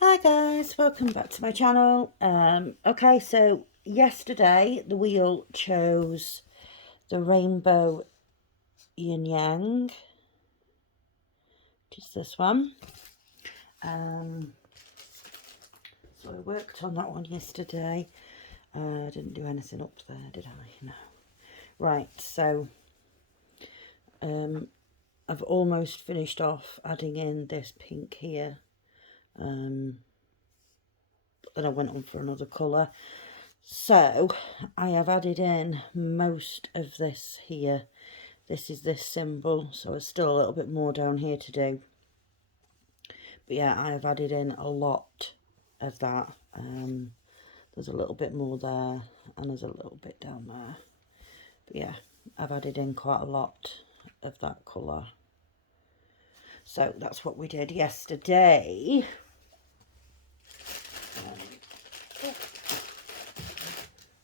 Hi guys, welcome back to my channel. Okay, so yesterday the wheel chose the Rainbow Yin Yang, which is this one. So I worked on that one yesterday. I didn't do anything up there, did I? No. Right, so I've almost finished off adding in this pink here. Then I went on for another colour. So I have added in most of this here. This is this symbol, so there's still a little bit more down here to do. But yeah, I have added in a lot of that. There's a little bit more there, and there's a little bit down there. But yeah, I've added in quite a lot of that colour. So that's what we did yesterday.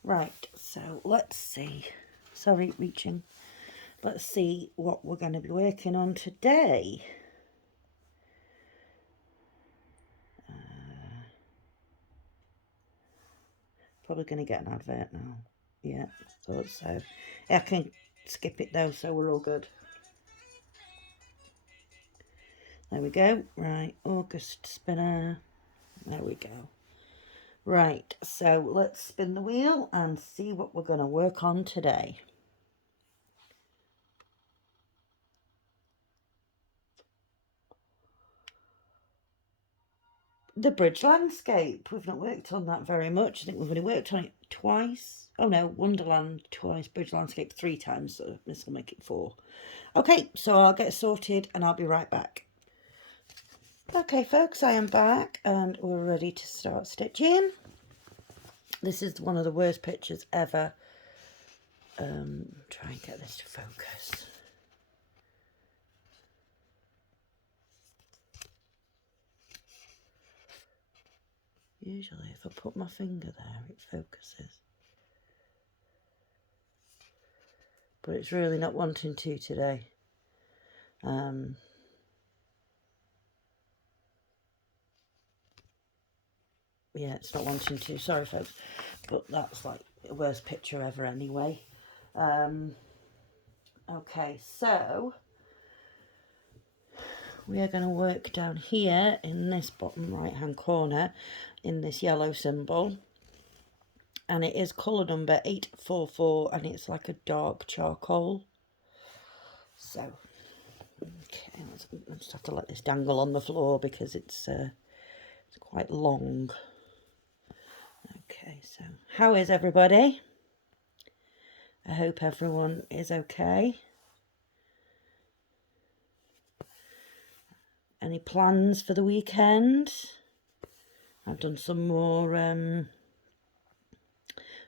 Right, so let's see. Sorry, reaching. Let's see what we're going to be working on today. Probably going to get an advert now. Yeah, thought so. I can skip it though, so we're all good. There we go. Right, August spinner. There we go. Right, so let's spin the wheel and see what we're going to work on today. The bridge landscape. We've not worked on that very much. I think we've only worked on it twice. Oh no, Wonderland twice, bridge landscape 3 times, so this will make it 4. Okay, so I'll get sorted and I'll be right back. Okay folks, I am back and we're ready to start stitching. This is one of the worst pictures ever. Try and get this to focus. Usually if I put my finger there it focuses. But it's really not wanting to today. Yeah, it's not wanting to, sorry folks, but that's like the worst picture ever anyway. Okay, so we are going to work down here in this bottom right hand corner in this yellow symbol, and it is colour number 844 and it's like a dark charcoal. So okay, let's just have to let this dangle on the floor because it's quite long. Okay, so how is everybody? I hope everyone is okay. Any plans for the weekend? I've done some more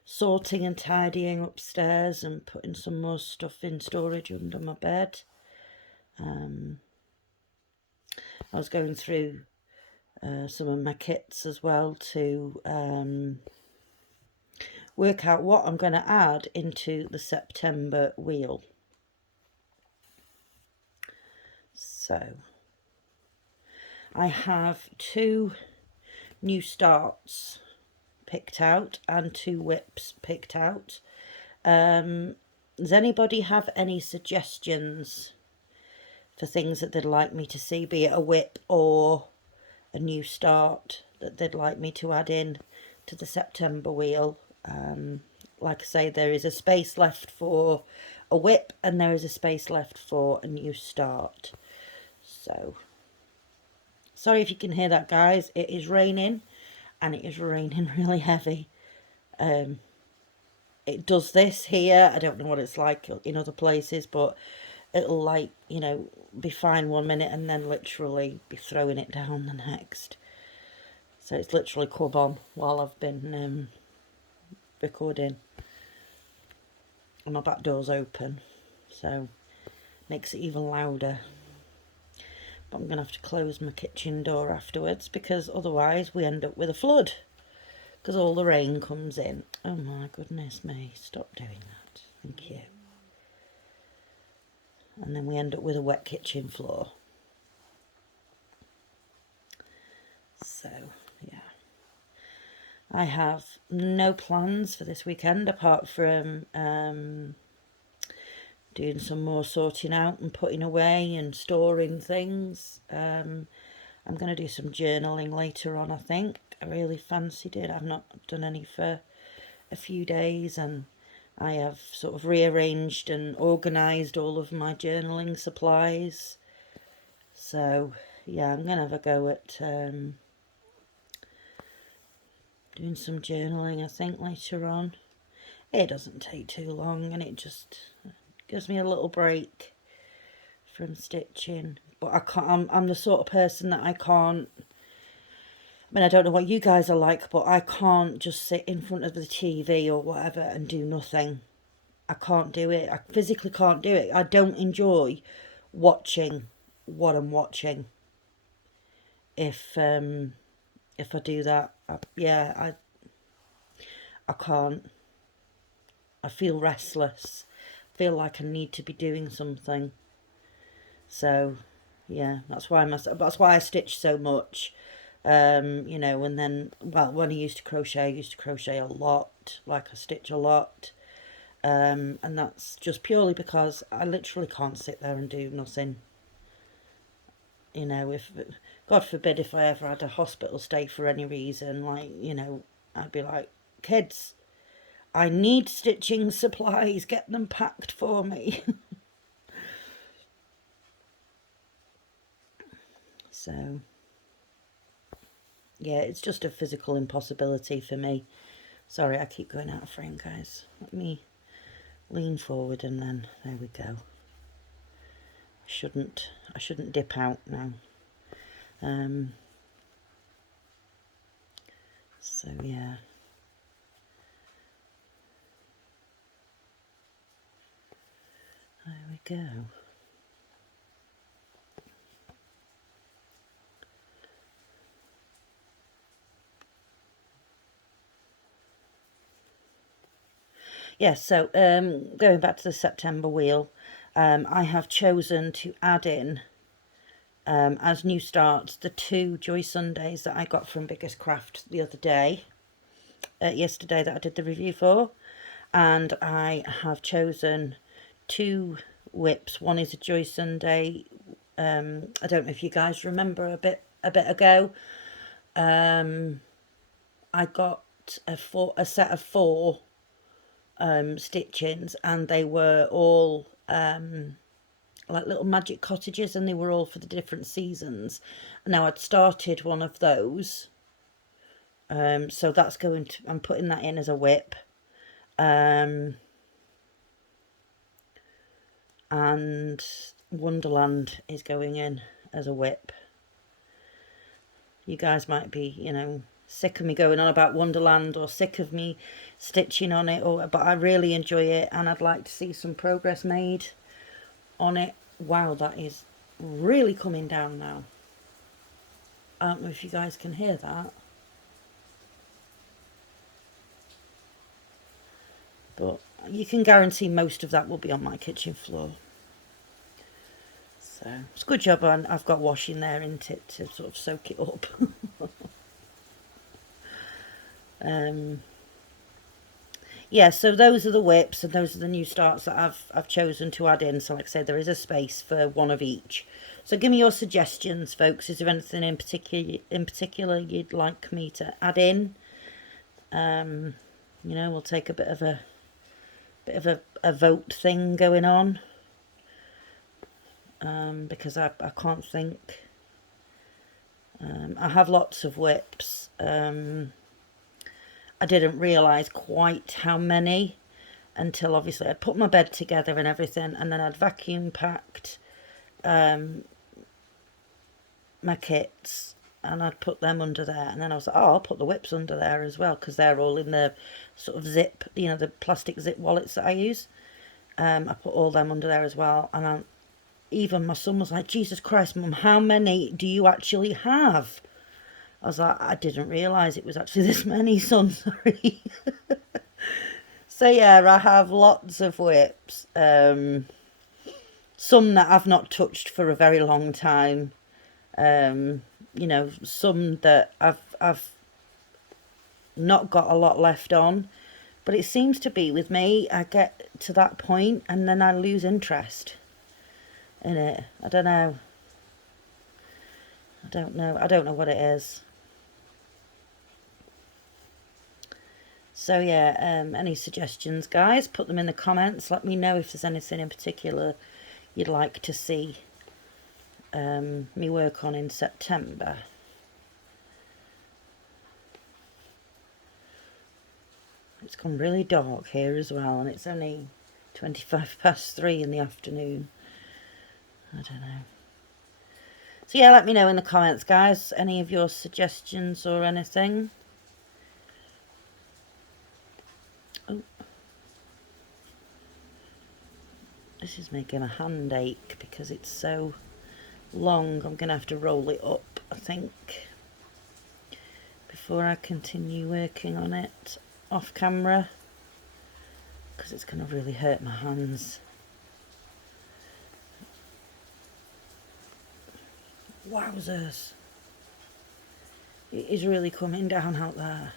sorting and tidying upstairs and putting some more stuff in storage under my bed. I was going through some of my kits as well to work out what I'm going to add into the September wheel. So I have 2 new starts picked out and 2 whips picked out. Does anybody have any suggestions for things that they'd like me to see, be it a whip or a new start that they'd like me to add in to the September wheel? Like I say, there is a space left for a whip and there is a space left for a new start. So sorry if you can hear that, guys. It is raining and it is raining really heavy. It does this here. I don't know what it's like in other places, but it'll, like, you know, be fine 1 minute and then literally be throwing it down the next. So it's literally come on while I've been recording. And my back door's open, so makes it even louder. But I'm going to have to close my kitchen door afterwards because otherwise we end up with a flood. Because all the rain comes in. Oh my goodness me, stop doing that. Thank you. And then we end up with a wet kitchen floor. So I have no plans for this weekend apart from doing some more sorting out and putting away and storing things. I'm going to do some journaling later on, I think. I really fancied it. I've not done any for a few days, and I have sort of rearranged and organised all of my journaling supplies. So, yeah, I'm going to have a go at doing some journaling, I think, later on. It doesn't take too long, and it just gives me a little break from stitching. But I can't. I'm the sort of person that I can't. I mean, I don't know what you guys are like, but I can't just sit in front of the TV or whatever and do nothing. I can't do it. I physically can't do it. I don't enjoy watching what I'm watching. If I do that, I can't. I feel restless. I feel like I need to be doing something. So, yeah, that's why I stitch so much. You know, and then, well, when I used to crochet a lot, like I stitch a lot. And that's just purely because I literally can't sit there and do nothing. You know, if, God forbid, if I ever had a hospital stay for any reason, like, you know, I'd be like, kids, I need stitching supplies, get them packed for me. So, yeah, it's just a physical impossibility for me. Sorry, I keep going out of frame, guys. Let me lean forward and then, there we go. I shouldn't dip out now. So yeah. There we go. Yes, so going back to the September wheel, I have chosen to add in, as new starts, the 2 Joy Sundays that I got from Biggest Craft the other day, yesterday, that I did the review for. And I have chosen 2 whips. One is a Joy Sunday. I don't know if you guys remember a bit ago. I got a set of 4 stitchings, and they were all like little magic cottages, and they were all for the different seasons. Now I'd started one of those, so that's I'm putting that in as a whip. And Wonderland is going in as a whip. You guys might be, you know, sick of me going on about Wonderland, or sick of me stitching on it, but I really enjoy it, and I'd like to see some progress made on it. Wow, that is really coming down now. I don't know if you guys can hear that, but you can guarantee most of that will be on my kitchen floor. So it's a good job I've got washing there, isn't it, to sort of soak it up. Yeah, so those are the whips, and those are the new starts that I've chosen to add in. So like I said, there is a space for one of each. So give me your suggestions, folks. Is there anything in particular you'd like me to add in? You know, we'll take a bit of a vote thing going on, because I can't think. I have lots of whips. I didn't realise quite how many until obviously I'd put my bed together and everything, and then I'd vacuum packed my kits, and I'd put them under there, and then I was like, oh, I'll put the whips under there as well, because they're all in the sort of zip, you know, the plastic zip wallets that I use. I put all them under there as well, and even my son was like, Jesus Christ, Mum, how many do you actually have? I was like, I didn't realise it was actually this many, son, sorry. So yeah, I have lots of whips. Some that I've not touched for a very long time. You know, some that I've not got a lot left on. But it seems to be with me, I get to that point and then I lose interest in it. I don't know. I don't know what it is. So yeah, any suggestions, guys, put them in the comments. Let me know if there's anything in particular you'd like to see me work on in September. It's gone really dark here as well, and it's only 3:25 in the afternoon. I don't know. So yeah, let me know in the comments, guys, any of your suggestions or anything. Oh, this is making a hand ache because it's so long. I'm going to have to roll it up, I think, before I continue working on it off camera, because it's going to really hurt my hands. Wowzers. It is really coming down out there.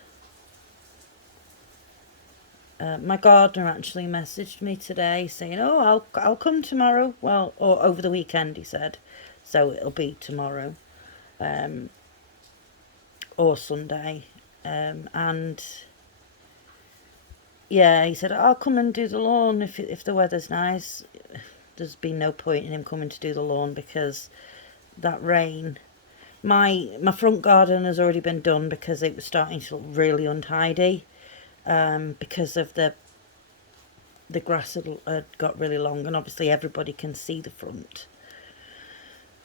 My gardener actually messaged me today saying, oh, I'll come tomorrow. Well, or over the weekend, he said. So it'll be tomorrow. Or Sunday. And yeah, he said, I'll come and do the lawn if the weather's nice. There's been no point in him coming to do the lawn because that rain. My front garden has already been done because it was starting to look really untidy. Because of the grass had got really long, and obviously everybody can see the front.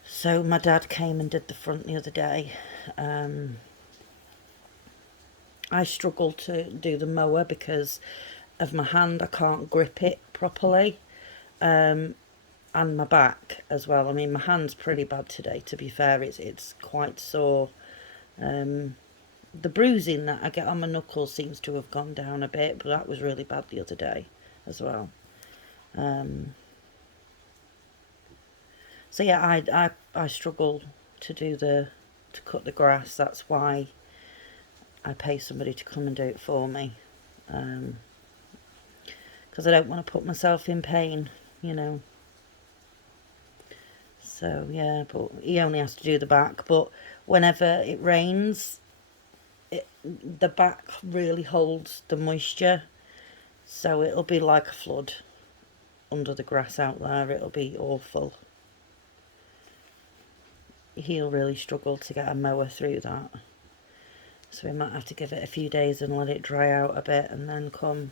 So my dad came and did the front the other day. I struggle to do the mower because of my hand. I can't grip it properly, and my back as well. I mean, my hand's pretty bad today, to be fair. It's quite sore. The bruising that I get on my knuckles seems to have gone down a bit, but that was really bad the other day as well. So yeah, I struggle to cut the grass. That's why I pay somebody to come and do it for me, because I don't want to put myself in pain, you know. So yeah, but he only has to do the back. But whenever it rains, the back really holds the moisture, so it'll be like a flood under the grass out there. It'll be awful. He'll really struggle to get a mower through that, so we might have to give it a few days and let it dry out a bit and then come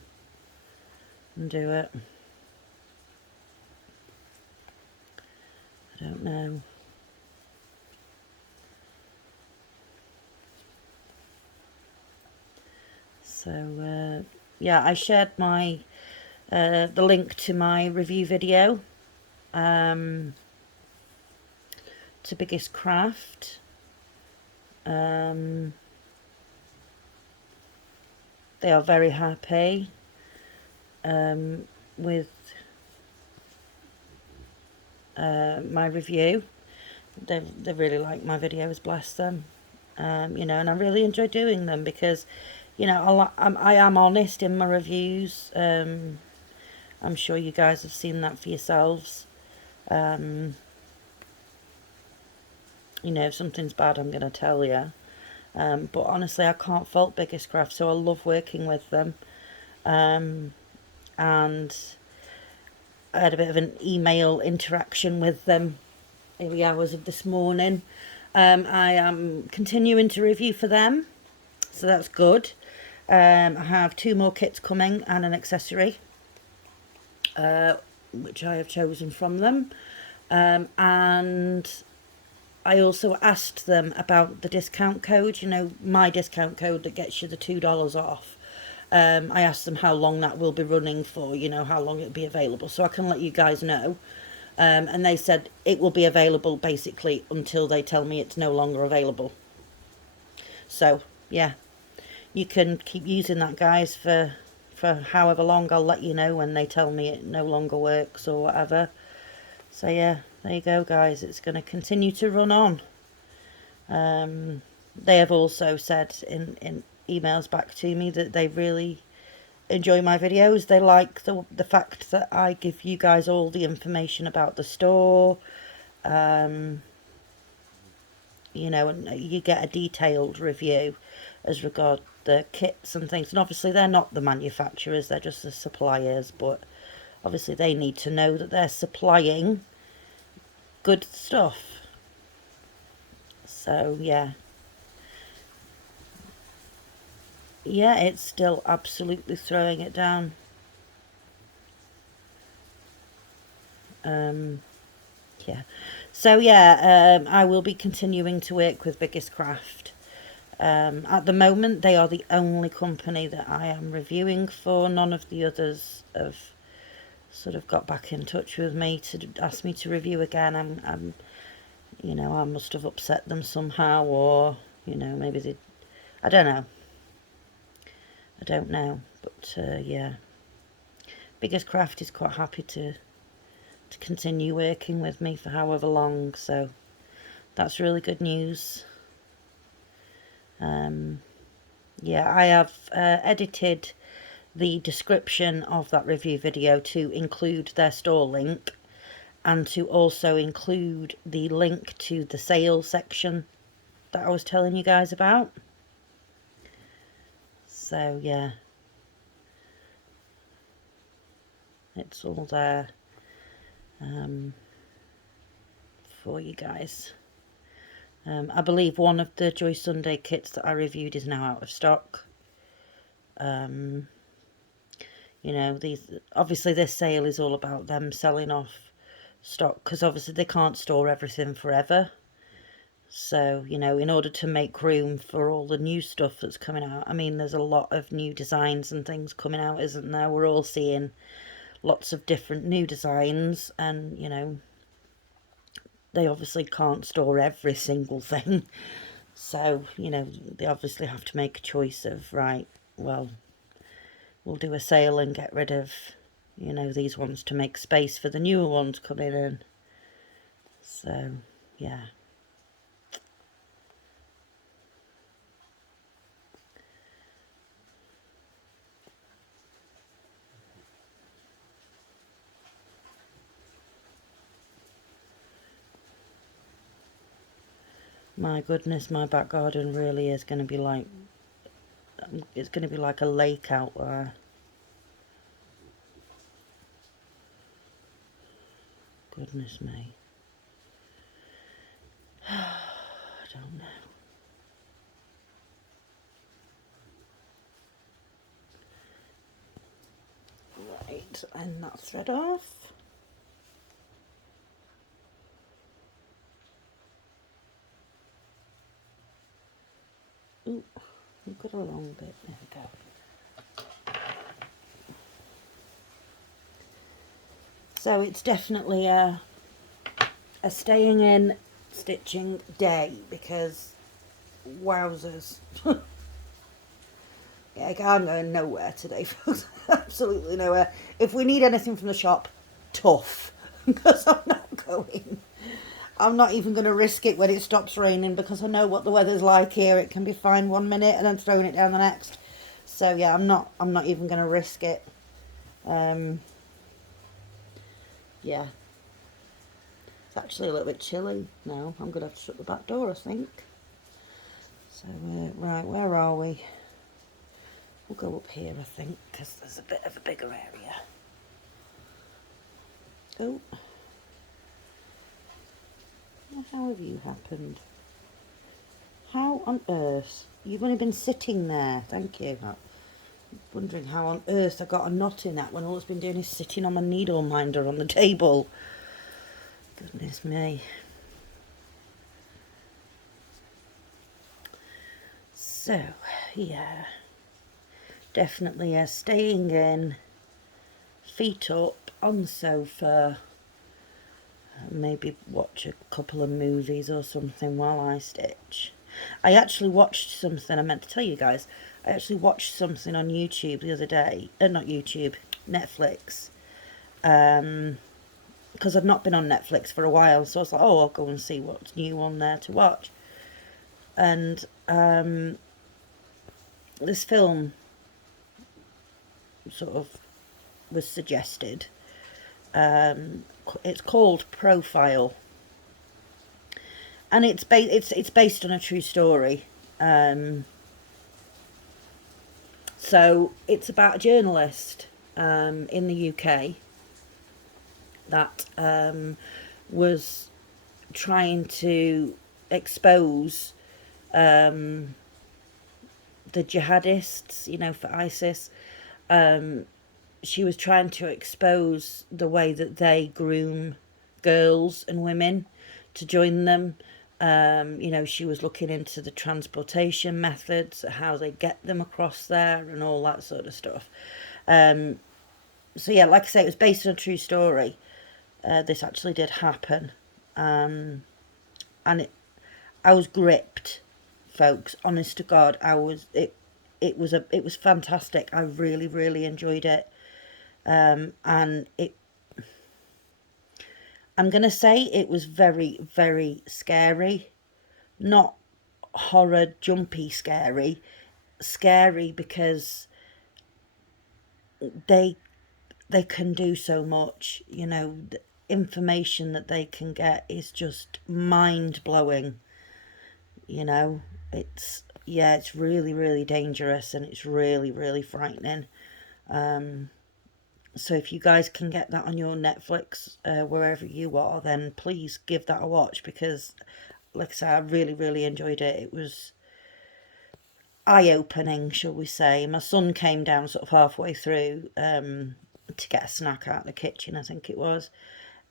and do it. I don't know. So yeah, I shared my the link to my review video to Biggest Craft. They are very happy with my review. They really like my videos, bless them. You know, and I really enjoy doing them because, you know, I am honest in my reviews. I'm sure you guys have seen that for yourselves. You know, if something's bad, I'm going to tell you. But honestly, I can't fault Biggest Craft, so I love working with them. And I had a bit of an email interaction with them in the hours of this morning. I am continuing to review for them, so that's good. I have 2 more kits coming and an accessory, which I have chosen from them. And I also asked them about the discount code, you know, my discount code that gets you the $2 off. I asked them how long that will be running for, you know, how long it'll be available, so I can let you guys know. And they said it will be available basically until they tell me it's no longer available. So yeah, you can keep using that, guys, for however long. I'll let you know when they tell me it no longer works or whatever. So yeah, there you go, guys. It's going to continue to run on. They have also said emails back to me that they really enjoy my videos. They like the fact that I give you guys all the information about the store. You know, and you get a detailed review as regard the kits and things. And obviously they're not the manufacturers, they're just the suppliers, but obviously they need to know that they're supplying good stuff. So yeah, it's still absolutely throwing it down. Yeah, so yeah, I will be continuing to work with Biggest Craft. At the moment they are the only company that I am reviewing for. None of the others have sort of got back in touch with me to ask me to review again. I'm you know, I must have upset them somehow, or you know, maybe they, I don't know, but yeah, Biggest Craft is quite happy to continue working with me for however long, so that's really good news. Yeah, I have edited the description of that review video to include their store link, and to also include the link to the sales section that I was telling you guys about. So yeah, it's all there for you guys. I believe one of the Joy Sunday kits that I reviewed is now out of stock. You know, obviously this sale is all about them selling off stock, because obviously they can't store everything forever. So, you know, in order to make room for all the new stuff that's coming out, I mean, there's a lot of new designs and things coming out, isn't there? We're all seeing lots of different new designs, and, you know, they obviously can't store every single thing. So, you know, they obviously have to make a choice of, right, well, we'll do a sale and get rid of, you know, these ones to make space for the newer ones coming in. So, yeah. My goodness, my back garden really is going to be like, it's going to be like a lake out there. Goodness me. I don't know. Right, end that thread off. Ooh, we've got a long bit. There we go. So it's definitely a staying in stitching day, because wowzers. Yeah, I'm going nowhere today, folks. Absolutely nowhere. If we need anything from the shop, tough, because I'm not going. I'm not even going to risk it when it stops raining, because I know what the weather's like here. It can be fine one minute and then throwing it down the next. So yeah, I'm not even going to risk it. Yeah. It's actually a little bit chilly now. I'm going to have to shut the back door, I think. So, right, where are we? We'll go up here, I think, because there's a bit of a bigger area. Oh. How have you happened? How on earth? You've only been sitting there. Thank you. I'm wondering how on earth I got a knot in that when all it's been doing is sitting on my needle minder on the table. Goodness me. So, yeah. Definitely staying in, feet up, on the sofa, maybe watch a couple of movies or something while I stitch. I actually watched something, I meant to tell you guys, I actually watched something on YouTube the other day, not YouTube, Netflix, because I've not been on Netflix for a while, so I was like, oh, I'll go and see what's new on there to watch. And this film sort of was suggested. It's called Profile, and it's based on a true story. So it's about a journalist in the UK that was trying to expose the jihadists, you know, for ISIS. She was trying to expose the way that they groom girls and women to join them. You know, she was looking into the transportation methods, how they get them across there, and all that sort of stuff. So yeah, like I say, it was based on a true story. This actually did happen, and I was gripped, folks. Honest to God, I was. It was fantastic. I really, really enjoyed it. And I'm going to say it was very, very scary. Not horror, jumpy scary because they can do so much. You know, the information that they can get is just mind-blowing. You know, it's really, really dangerous, and it's really, really frightening. So if you guys can get that on your Netflix, wherever you are, then please give that a watch, because, like I said, I really, really enjoyed it. It was eye-opening, shall we say. My son came down sort of halfway through to get a snack out of the kitchen, I think it was,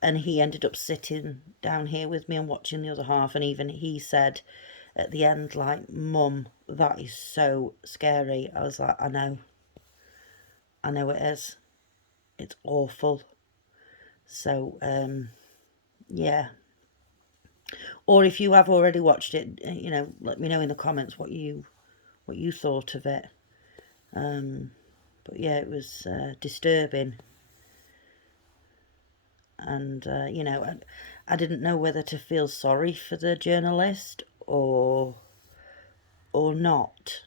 and he ended up sitting down here with me and watching the other half, and even he said at the end, like, Mum, that is so scary. I was like, I know it is. It's awful. So yeah, or if you have already watched it, you know, let me know in the comments what you thought of it. But yeah, it was disturbing, and you know, I didn't know whether to feel sorry for the journalist or not.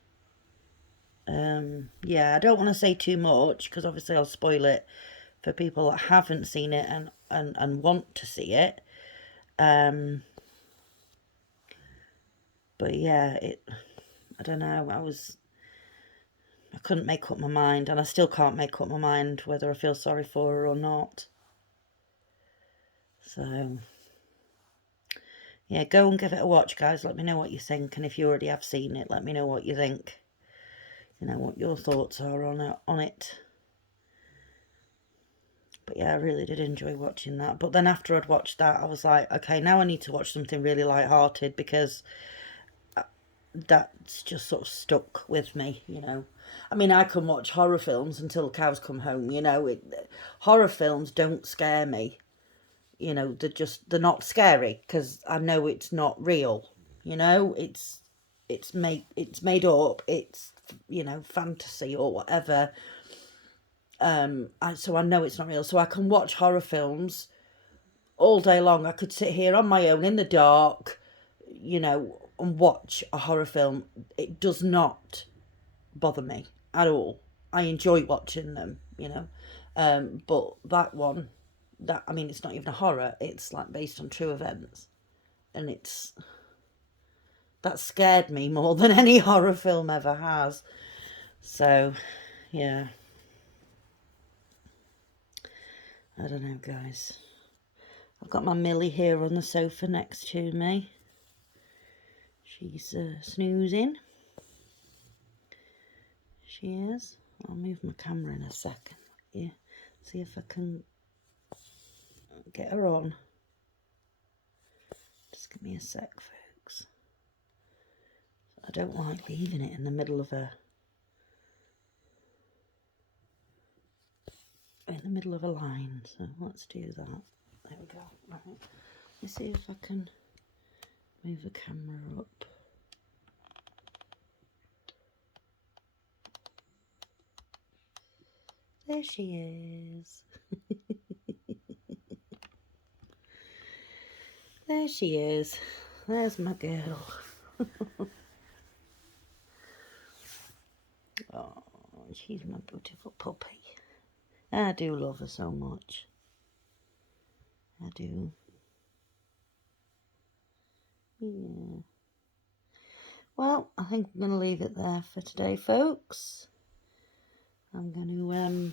Yeah, I don't want to say too much, because obviously I'll spoil it for people that haven't seen it and want to see it. But yeah, I don't know, I couldn't make up my mind, and I still can't make up my mind whether I feel sorry for her or not. So yeah, go and give it a watch, guys. Let me know what you think, and if you already have seen it, let me know what you think. You know, what your thoughts are on it. But yeah, I really did enjoy watching that. But then after I'd watched that, I was like, okay, now I need to watch something really light-hearted, because that's just sort of stuck with me, you know. I mean, I can watch horror films until the cows come home, you know. Horror films don't scare me. You know, they're not scary, because I know it's not real. You know, it's made up. It's, you know, fantasy or whatever. So I know it's not real. So I can watch horror films all day long. I could sit here on my own in the dark, you know, and watch a horror film. It does not bother me at all. I enjoy watching them, you know. But that one, I mean, it's not even a horror. It's like based on true events, and that scared me more than any horror film ever has. So, yeah, I don't know, guys. I've got my Millie here on the sofa next to me. She's snoozing. She is. I'll move my camera in a second. Yeah, see if I can get her on. Just give me a sec, folks. I don't like leaving it in the middle of a line, so let's do that. There we go. Right. Let's see if I can move the camera up. There she is. There she is. There's my girl. She's my beautiful puppy. I do love her so much. I do. Yeah. Well, I think I'm going to leave it there for today, folks. I'm going to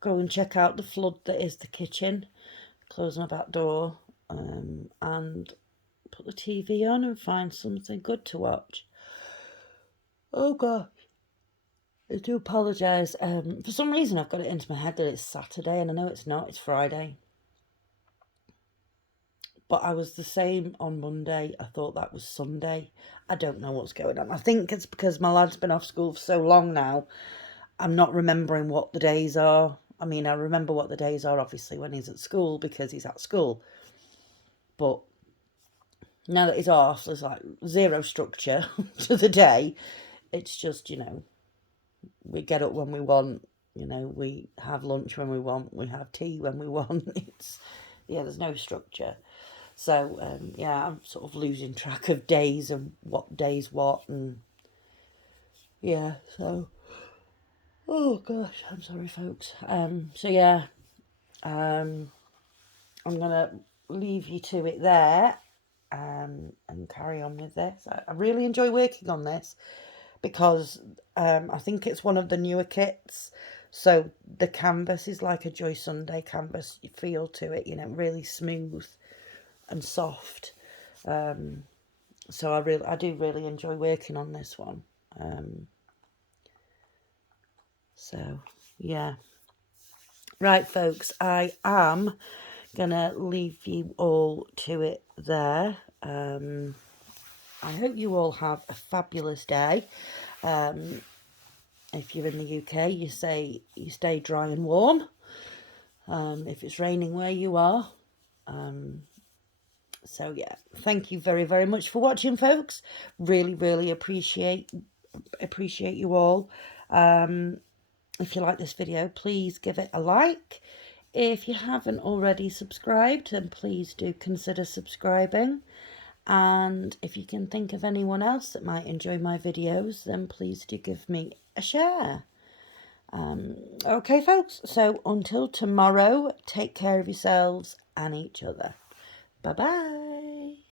go and check out the flood that is the kitchen, close my back door, and put the TV on and find something good to watch. Oh gosh, I do apologise. For some reason I've got it into my head that it's Saturday, and I know it's not, it's Friday. But I was the same on Monday. I thought that was Sunday. I don't know what's going on. I think it's because my lad's been off school for so long now. I'm not remembering what the days are. I mean, I remember what the days are, obviously, when he's at school, because he's at school. But now that he's off, there's like zero structure to the day. It's just, you know, we get up when we want, you know, we have lunch when we want, we have tea when we want. It's, yeah, there's no structure. So, yeah, I'm sort of losing track of days and what day's what, and yeah, so, oh gosh, I'm sorry, folks. So yeah, I'm gonna leave you to it there, and carry on with this. I really enjoy working on this because I think it's one of the newer kits. So the canvas is like a Joy Sunday canvas feel to it, you know, really smooth and soft. So I do really enjoy working on this one. So yeah, right, folks, I am gonna leave you all to it there. I hope you all have a fabulous day. If you're in the UK, you stay dry and warm. If it's raining where you are. So yeah, thank you very, very much for watching, folks. Really, really appreciate you all. If you like this video, please give it a like. If you haven't already subscribed, then please do consider subscribing. And if you can think of anyone else that might enjoy my videos, then please do give me a share. Okay, folks, so until tomorrow, take care of yourselves and each other. Bye-bye.